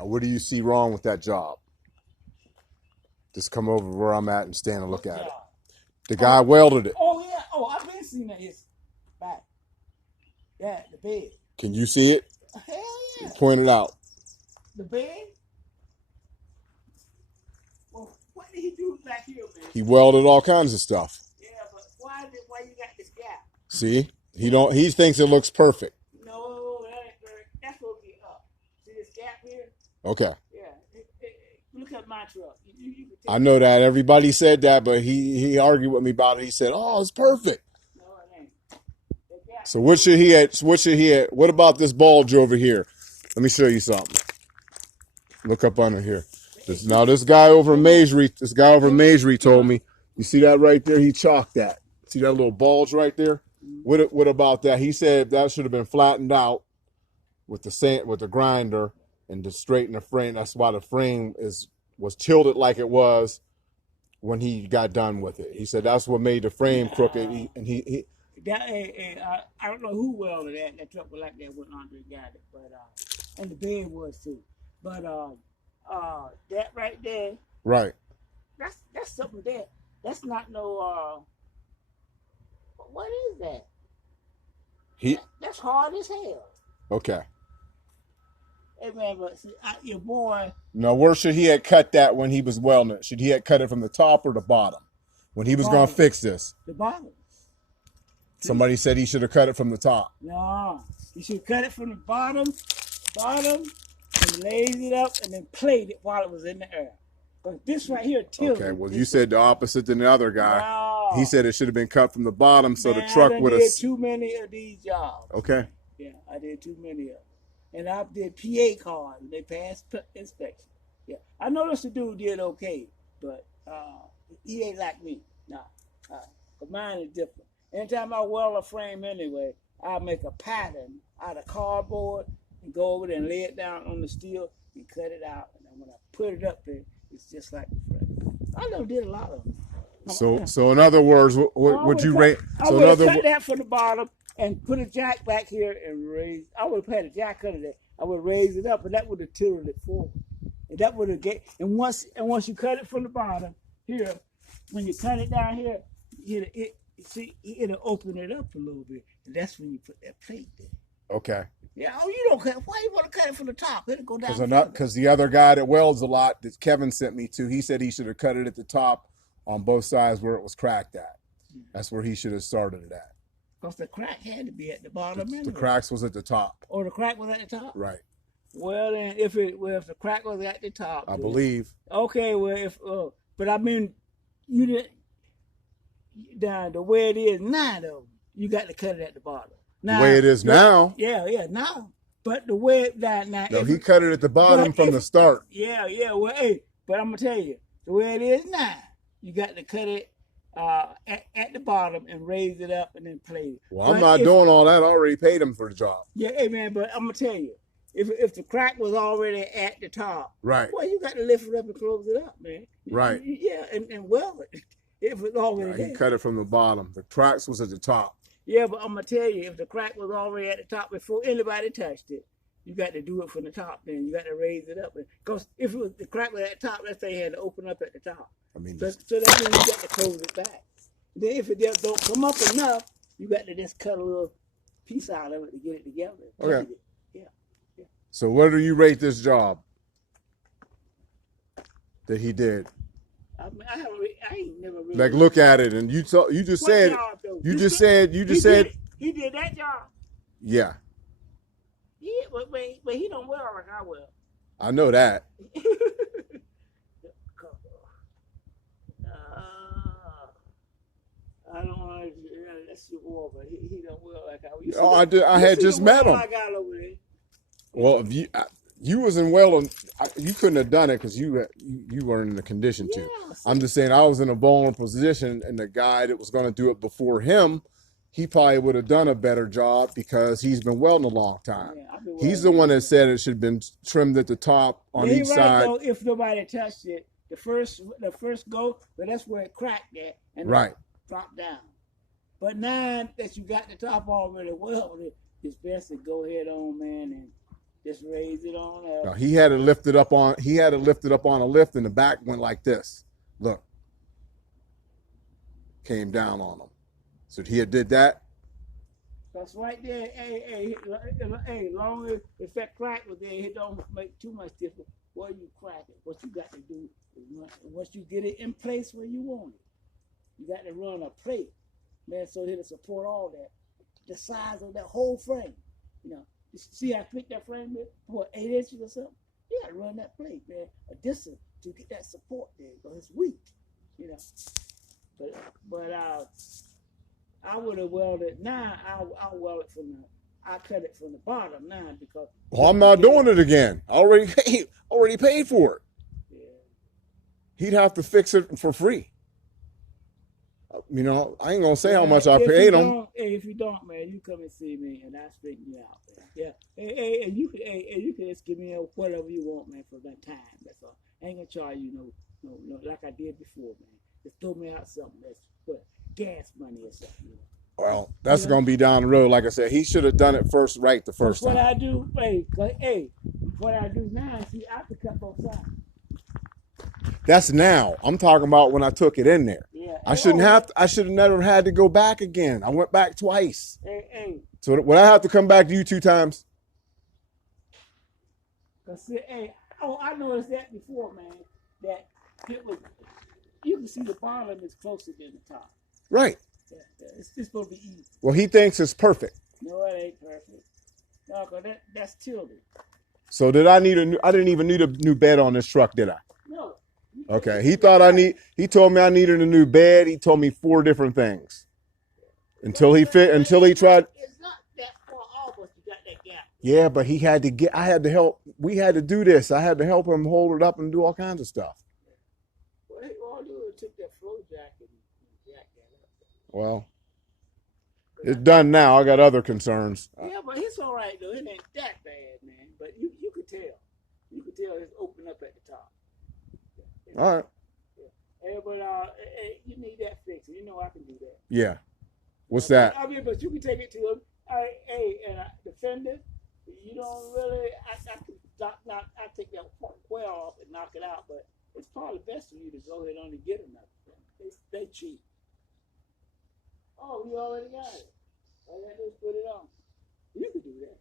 Now, what do you see wrong with that job? Just come over where I'm at and stand and look at it. The guy welded it. Oh yeah. Oh, I've been seeing that. His back. Yeah, the bed. Can you see it? Hell yeah. Point it out. The bed. Well, what did he do back here, man? He welded all kinds of stuff. Yeah, but why you got this gap? See? He thinks it looks perfect. No, that's supposed to be up. See this gap here? Okay. Yeah. Look at my truck. I know that. Everybody said that, but he argued with me about it. He said, "Oh, it's perfect." No, it ain't. So what should he have? What about this bulge over here? Let me show you something. Look up under here. This guy over Majory told me. You see that right there? He chalked that. See that little bulge right there? What about that? He said that should have been flattened out with the grinder and to straighten the frame. That's why the frame was tilted like it was when he got done with it. He said that's what made the frame crooked. I don't know who welded that. That truck was like that when Andre got it, but and the bed was too. But that right there, right? That's something there. That's not no. What is that? That's hard as hell. Okay. Hey man, but see, your boy. No, where should he have cut that when he was welding it? Should he have cut it from the top or the bottom when he was going to fix this? The bottom. Somebody said he should have cut it from the top. No, he should cut it from the bottom, and laid it up and then played it while it was in the air. But this right here tilted. Okay, well you said the opposite than the other guy. No. He said it should have been cut from the bottom so the truck would have. I did too many of these jobs. Okay. Yeah, I did too many of them. And I did PA cards, and they passed inspection. Yeah, I noticed the dude did okay, but he ain't like me. Nah, but mine is different. Anytime I weld a frame anyway, I'll make a pattern out of cardboard and go over there and lay it down on the steel and cut it out. And then when I put it up there, it's just like the frame. I never did a lot of them. So in other words, what would you rate? I would cut that from the bottom and put a jack back here and raise. I would have had a jack under there. I would raise it up, and that would have tilted it forward. And that would have get. And once you cut it from the bottom here, when you cut it down here, it'll open it up a little bit, and that's when you put that plate there. Okay. Yeah. Oh, you don't cut. Why you want to cut it from the top? It'll go down. Because the other guy that welds a lot that Kevin sent me to, he said he should have cut it at the top on both sides where it was cracked at. That's where he should have started it at. Because the crack had to be at the bottom. The cracks was at the top. Oh, the crack was at the top? Right. Well, then, if the crack was at the top. I believe. Okay, well, but I mean, you didn't, down the way it is now, though, you got to cut it at the bottom. Now, the way it is now? Yeah, now. But the way it down now. No, he cut it at the bottom from the start. Yeah, well, hey, but I'm going to tell you, the way it is now, you got to cut it at the bottom and raise it up and then plate it. Well, I'm not doing all that. I already paid him for the job. Yeah, hey man, but I'm gonna tell you, if the crack was already at the top, right? Well, you got to lift it up and close it up, man. Right. Yeah, and weld it. If it's already there. He cut it from the bottom. The cracks was at the top. Yeah, but I'm gonna tell you, if the crack was already at the top before anybody touched it, you got to do it from the top. Then you got to raise it up, because if the crack was at the top, let's say you had to open up at the top. I mean, so that means you got to close it back. Then if it don't come up enough, you got to just cut a little piece out of it to get it together. Okay. Yeah. So what do you rate this job that he did? I ain't never really. Like, look at it, and you just said he did that job. Yeah. Yeah, but he don't weld like I weld. I know that. I don't want to. That's your boy, but he don't weld like I weld. Oh, I did. I had just met him. I got over there. Well, if you was in welding, you couldn't have done it because you weren't in the condition to. I'm just saying I was in a vulnerable position, and the guy that was going to do it before him, he probably would have done a better job because he's been welding a long time. Yeah, he's the one that said it should have been trimmed at the top on each side. Though, if nobody touched it, the first go, but that's where it cracked at and dropped down. But now that you got the top already welded, it's best to go ahead on, man, and Just raise it on Now, up. he had it lifted up on a lift, and the back went like this. Look, came down on him. So he had did that. That's right there. Hey, long as if that crack was there, it don't make too much difference where you crack it. What you got to do is once you get it in place where you want it, you got to run a plate, man, so it'll support all that. The size of that whole frame. You know, you see how thick that frame is? What, 8 inches or something? You got to run that plate, man, a distance to get that support there, because it's weak. You know, but I would have welded now. I'll weld it from I cut it from the bottom now because. Well, I'm not doing it again. I already paid for it. Yeah. He'd have to fix it for free. You know, I ain't gonna say how much I paid him. If you don't, man, you come and see me, and I'll straighten you out, man. Yeah. And you can just give me whatever you want, man, for that time. That's all. I ain't gonna charge you no like I did before, man. Just throw me out something that's what gas money or something. You know? Well, that's gonna be down the road. Like I said, he should have done it first the first time. What I do, what I do now, see, I have to cut both sides. That's now. I'm talking about when I took it in there. Yeah. I should have never had to go back again. I went back twice. Hey. So would I have to come back to you 2 times? Cause see, I noticed that before, man. That it was, you can see the bottom is closer than the top. Right. Yeah. It's supposed to be easy. Well, he thinks it's perfect. No, it ain't perfect. No, cause that's tilted. So did I need I didn't even need a new bed on this truck, did I? No. Okay. He told me I needed a new bed. He told me 4 different things. Until he tried. It's not that far off, but you got that gap. Yeah, but I had to help. We had to do this. I had to help him hold it up and do all kinds of stuff. Well, all do is take that flow jack and jack that up. Well, it's done now. I got other concerns. Yeah, but it's all right though. It ain't that bad, man. But you could tell. You could tell it's open up at the top. Yeah. All right. Yeah. But you need that fixed. You know I can do that. Yeah. What's that? I mean, but you can take it to him. The fender, you don't really. I take that quail off and knock it out. But it's probably best for you to go ahead on and get another. They cheap. Oh, you already got it. All you got to do is put it on. You can do that.